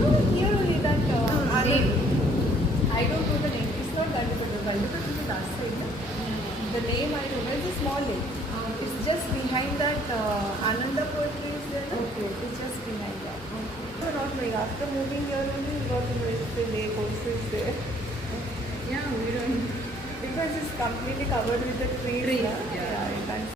No, here only that name. I don't know the name. It's not Gandipattu. Gandipattu is the last side. No? The name I don't know. It's a small lake. It's just behind that Ananda poetry is there. No? Okay. It's just behind that. No, not knowing. After moving here only, we got to know if the lake also is there. Yeah, we don't. Because it's completely covered with the trees. Trees, Na? yeah. You can't